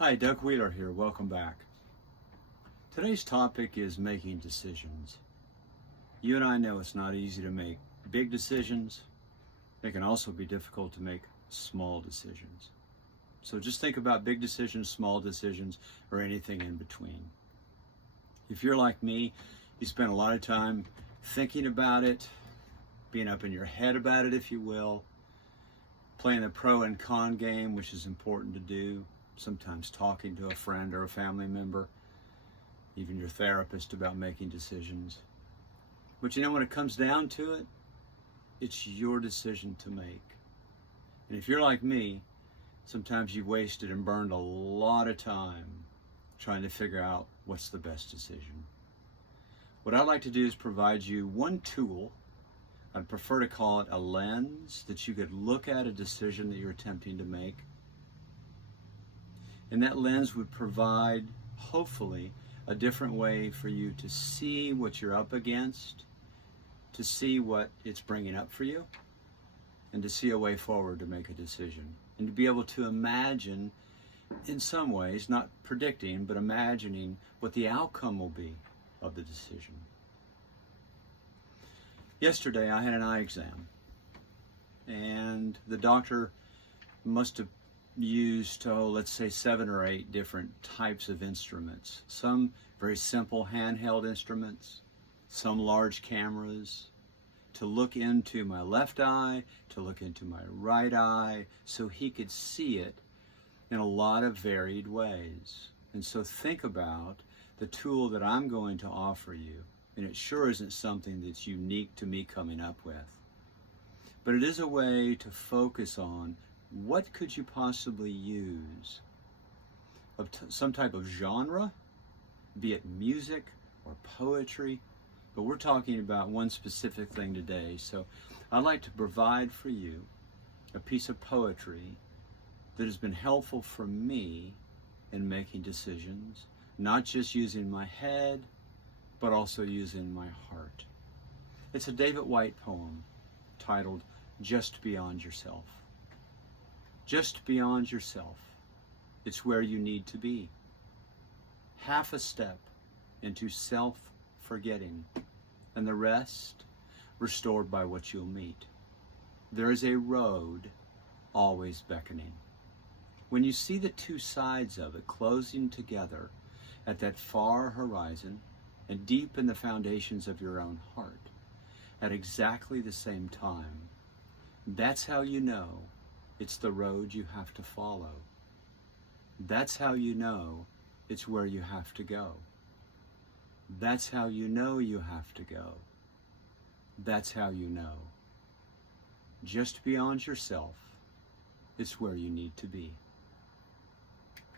Hi, Doug Wheeler here. Welcome back. Today's topic is making decisions. You and I know it's not easy to make big decisions. It can also be difficult to make small decisions. So just think about big decisions, small decisions, or anything in between. If you're like me, you spend a lot of time thinking about it, being up in your head about it, if you will, playing the pro and con game, which is important to do, sometimes talking to a friend or a family member, even your therapist, about making decisions. But you know, when it comes down to it, it's your decision to make. And if you're like me, sometimes you've wasted and burned a lot of time trying to figure out what's the best decision. What I'd like to do is provide you one tool. I'd prefer to call it a lens that you could look at a decision that you're attempting to make. And that lens would provide, hopefully, a different way for you to see what you're up against, to see what it's bringing up for you, and to see a way forward to make a decision. And to be able to imagine, in some ways, not predicting, but imagining what the outcome will be of the decision. Yesterday, I had an eye exam, and the doctor must have used, let's say 7 or 8 different types of instruments. Some very simple handheld instruments, some large cameras, to look into my left eye, to look into my right eye, so he could see it in a lot of varied ways. And so think about the tool that I'm going to offer you, and it sure isn't something that's unique to me coming up with. But it is a way to focus on what could you possibly use of some type of genre, be it music or poetry, but we're talking about one specific thing today. So I'd like to provide for you a piece of poetry that has been helpful for me in making decisions, not just using my head, but also using my heart. It's a David Whyte poem titled Just Beyond Yourself. Just beyond yourself, it's where you need to be. Half a step into self-forgetting, and the rest restored by what you'll meet. There is a road always beckoning. When you see the two sides of it closing together at that far horizon and deep in the foundations of your own heart at exactly the same time, that's how you know it's the road you have to follow. That's how you know it's where you have to go. That's how you know you have to go. That's how you know. Just beyond yourself, it's where you need to be.